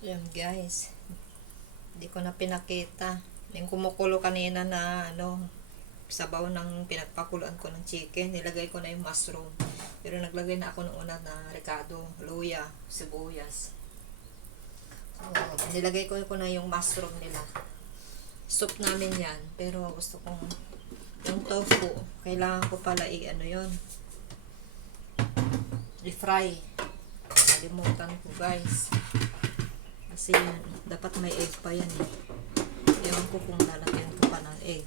Yan guys, hindi ko na pinakita. Yung kumukulo kanina na sabaw ng pinagpakuluan ko ng chicken, nilagay ko na yung mushroom. Pero naglagay na ako ng una na ricado, luya, sibuyas. So, nilagay ko na yung mushroom nila. Soup namin yan, pero gusto kong yung tofu, kailangan ko pala i-fry. Kalimutan ko guys. Kasi yan, dapat may egg pa yan eh. Ewan ko kung lalagyan ko pa ng egg.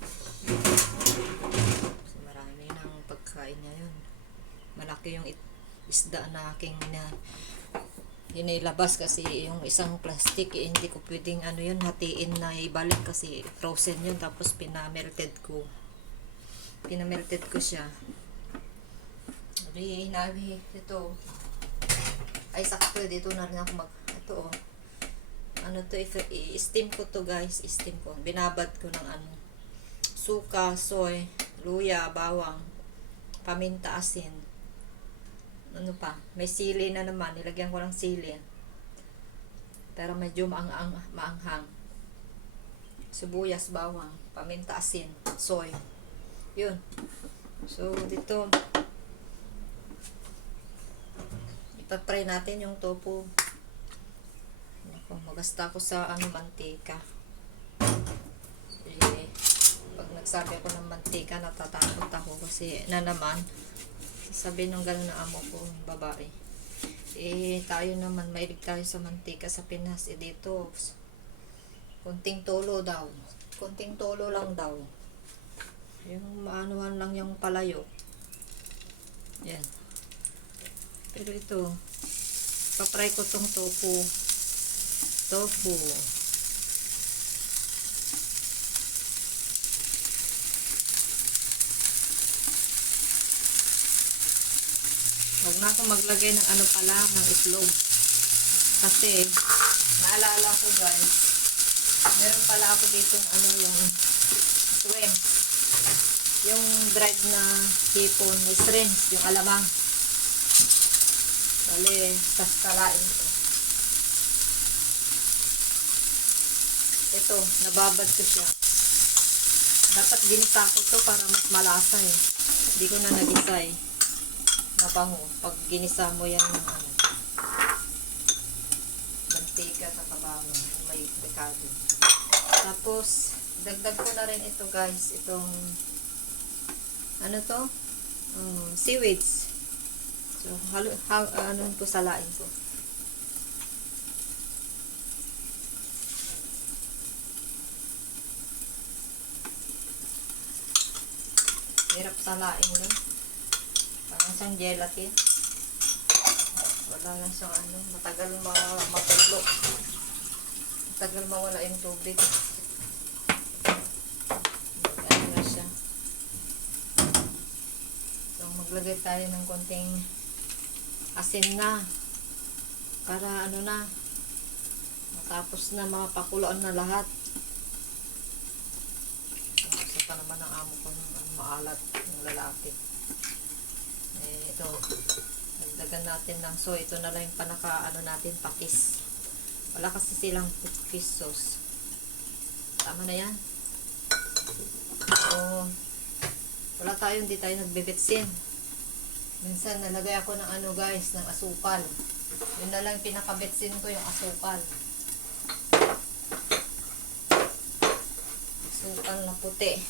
Kasi marami ng pagkain niya yun. Malaki yung isda na aking inilabas kasi yung isang plastic hindi ko pwedeng hatiin na ibalik kasi frozen yun. Tapos pinamelted ko siya. Hinabi ito ay sakto dito na rin ako ito i-steam ko to guys, i-steam ko, binabad ko ng suka, soy, luya, bawang, paminta, asin, may sili na naman, nilagyan ko ng sili pero medyo maanghang, sibuyas, bawang, paminta, asin, soy, yun. So dito ipa-fry natin yung tofu. Magasta ko sa mantika. Pag nagsabi ako ng mantika, natatakot ako kasi naman sasabihin ng gano'n na amo ko, babae. Tayo naman, mahilig tayo sa mantika sa Pinas. Dito, kunting tolo daw. Kunting tolo lang daw. Yung maanuhan lang yung palayo. Yan. Pero ito, papry ko tong tofu. Huwag na akong maglagay ng ng itlog. Kasi, naalala ko guys, meron pala ako dito yung shrimp. Yung dried na hipon, shrimps, yung alamang. Bale, kalain ko. Ito, nababad ko siya. Dapat ginisa ko to para mas malasa eh. Hindi ko na nagisa eh. Mabango. Pag ginisa mo yan yung mantika sa kabango. May pekado. Tapos, dagdag ko na rin ito guys. Itong, seaweeds. So, ko salain ko. Hirap salain no? Parang siyang gelatin. Wala lang siyang matagal matulo. Matagal mawala yung tubig. Ano na siya. So, maglagay tayo ng konting asin na. Para matapos na mapakuloan na lahat. Isa pa naman ang amo ko ng maalat ng lalaki. Ito, nagdagan natin ng soy. Ito na lang yung natin, patis. Wala kasi silang fish sauce. Tama na yan. So, wala tayo, hindi tayo nagbebetsin. Minsan nalagay ako ng guys, ng asukal. Yun na lang pinakabetsin ko, yung asukal. Asukal na puti.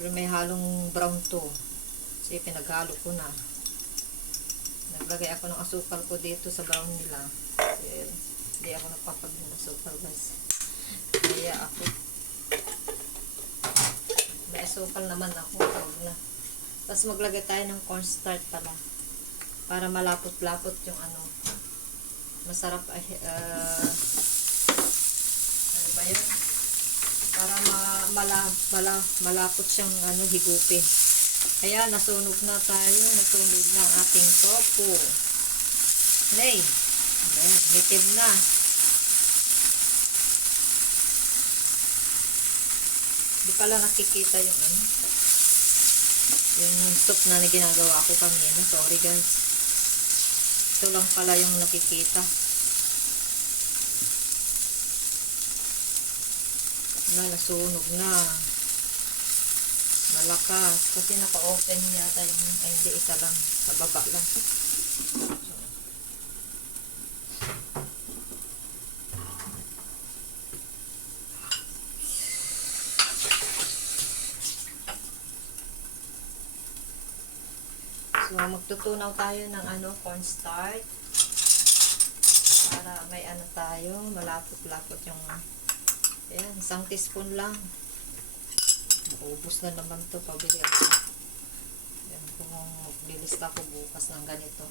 Pero may halong brown to. Kasi pinaghalo ko na. Naglagay ako ng asukal ko dito sa brown nila. Kasi hindi ako nagpapag ng asukal guys. Kaya ako. May asukal naman ako. Tapos maglagay tayo ng cornstarch pala. Para malapot-lapot yung masarap ano ba yun? Para malapot siyang higupin. Kaya nasunog na tayo. Nasunog na ang ating tofu. Nay! Ayan, mitim na. Di pala nakikita yung yung soup na ginagawa ko kanina. Sorry guys. Ito lang pala yung nakikita. Nasunog na. Malakas. Kasi naka-open yata yung, ay hindi, isa lang. Sa baba lang. So, magtutunaw tayo ng cornstarch. Para may tayo, malapot-lapot yung, ayan, isang teaspoon lang. Maubos na naman to, pabili ako. Ayan, kung magbibili ako bukas ng ganito.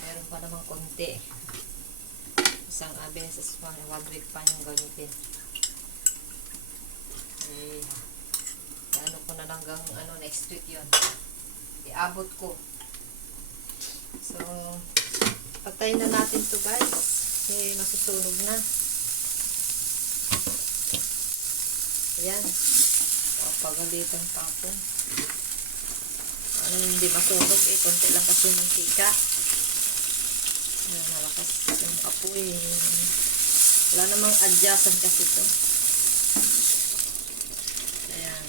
Meron pa namang konti. Isang beses pa, 1 week pa yung gamitin. Eh, ko na hanggang next week yun. Iabot ko. So, patayin na natin to guys. Kasi masusunog na. Ayan. Pagalitan pa ako. Hindi masunog eh. Konti lang kasi mantika. Ayan, nalakas yung apoy. Wala namang adjustan kasi to. Ayan.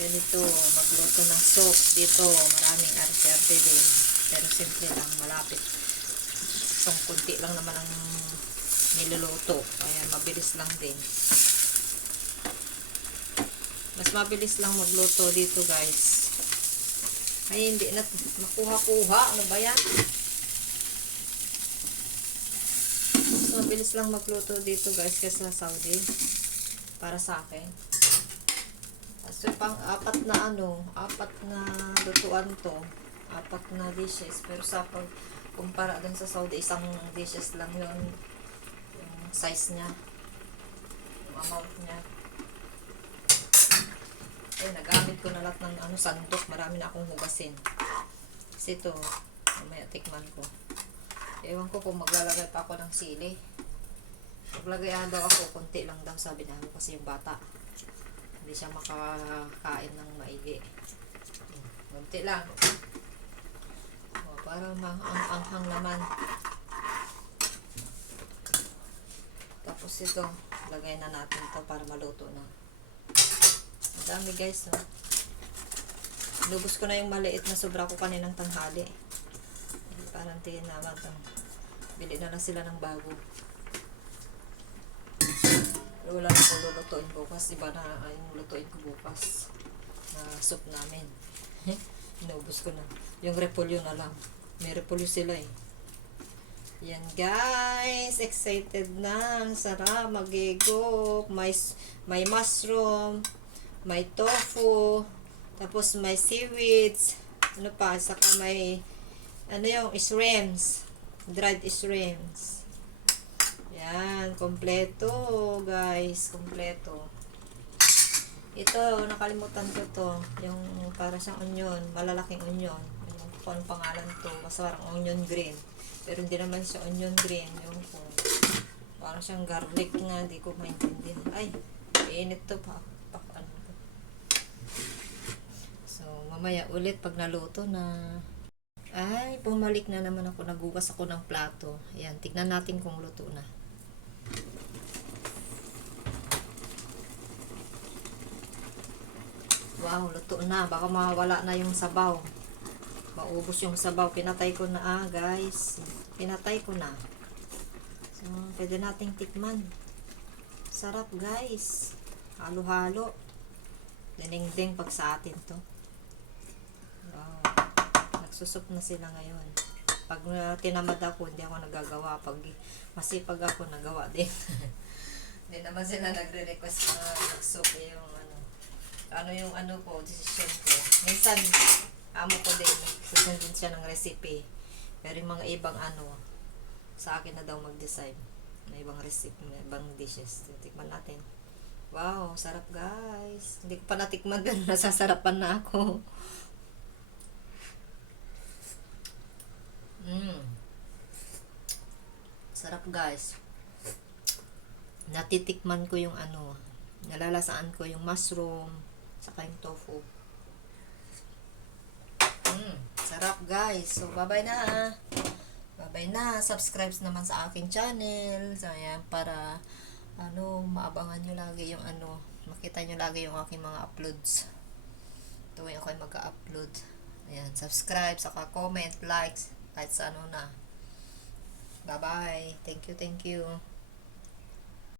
Ganito, magluto ng soup. Dito, maraming arte-arte din. Pero simple lang, malapit. So, kunti lang naman ang niluluto. Ayan, mabilis lang din. Mas mabilis lang magluto dito guys. Ay, hindi na makuha-kuha. Ano ba yan? Mas mabilis lang magluto dito guys kasi sa Saudi. Para sa akin. So, pang apat na lutuan to. 4 na dishes. Pero sa pagkumpara dun sa Saudi, isang dishes lang yun. Yung size niya. Yung amount niya. Eh, nagamit ko na lahat ng sandok. Marami na akong hugasin. Kasi ito, mamaya tikman ko. Ewan ko kung maglalagay pa ako ng sili. Maglagay daw ako, konti lang daw sabi namin kasi yung bata. Hindi siya makakain ng maigi. Konti lang. O, para maanghang naman. Tapos ito, lagay na natin to para maluto na. Ang dami guys, no? Lubos ko na yung maliit na sobra ko kaninang tanghali. Parang tingin naman bili na sila ng bago. Pero wala na akong lulutuin bukas. Iba na yung lutuin ko bukas na soup namin. Inubos ko na. Yung repolyo na lang. May repolyo sila eh. Yan guys. Excited na. Sarap. Magigop. May mushroom. May tofu. Tapos may seaweeds. Ano pa? Saka may yung shrimps. Dried shrimps. Yan. Kompleto guys. Kompleto. Ito, nakalimutan ko to. Yung para siyang onion. Malalaking onion. Yung kung anong pangalan to. Basta parang onion green. Pero hindi naman siya onion green. Yung parang siyang garlic nga. Hindi ko maintindihan. Ay, init to pa. So, mamaya ulit pag naluto na. Ay, bumalik na naman ako. Nagugas ako ng plato. Ayan, tignan natin kung luto na. Wow, luto na. Baka mawala na yung sabaw. Maubos yung sabaw. Pinatay ko na guys. Pinatay ko na. So, pwede nating tikman. Sarap guys. Halo-halo. Dinding-ding pag sa atin to. Wow. Nagsusup na sila ngayon. Pag tinamad ako, hindi ako nagagawa. Pag masipag ako, nagawa din. Hindi naman sila nagre-request na nagsup yung ko, decision ko. Minsan, amo ko din, susundin siya ng recipe. Pero yung mga ibang sa akin na daw mag-decide. May ibang recipe, may ibang dishes. Tikman natin. Wow, sarap guys. Hindi ko pa natikman pero nasasarapan na ako. Sarap guys. Natitikman ko yung nalalasaan ko yung mushroom saka yung tofu. Sarap guys. So, bye-bye na. Bye na. Subscribe naman sa aking channel. So, ayan, para maabangan nyo lagi yung makita nyo lagi yung aking mga uploads. Tuwing ako mag-upload. Ayan, subscribe, saka comment, likes, kahit sa na. Bye-bye. Thank you, thank you.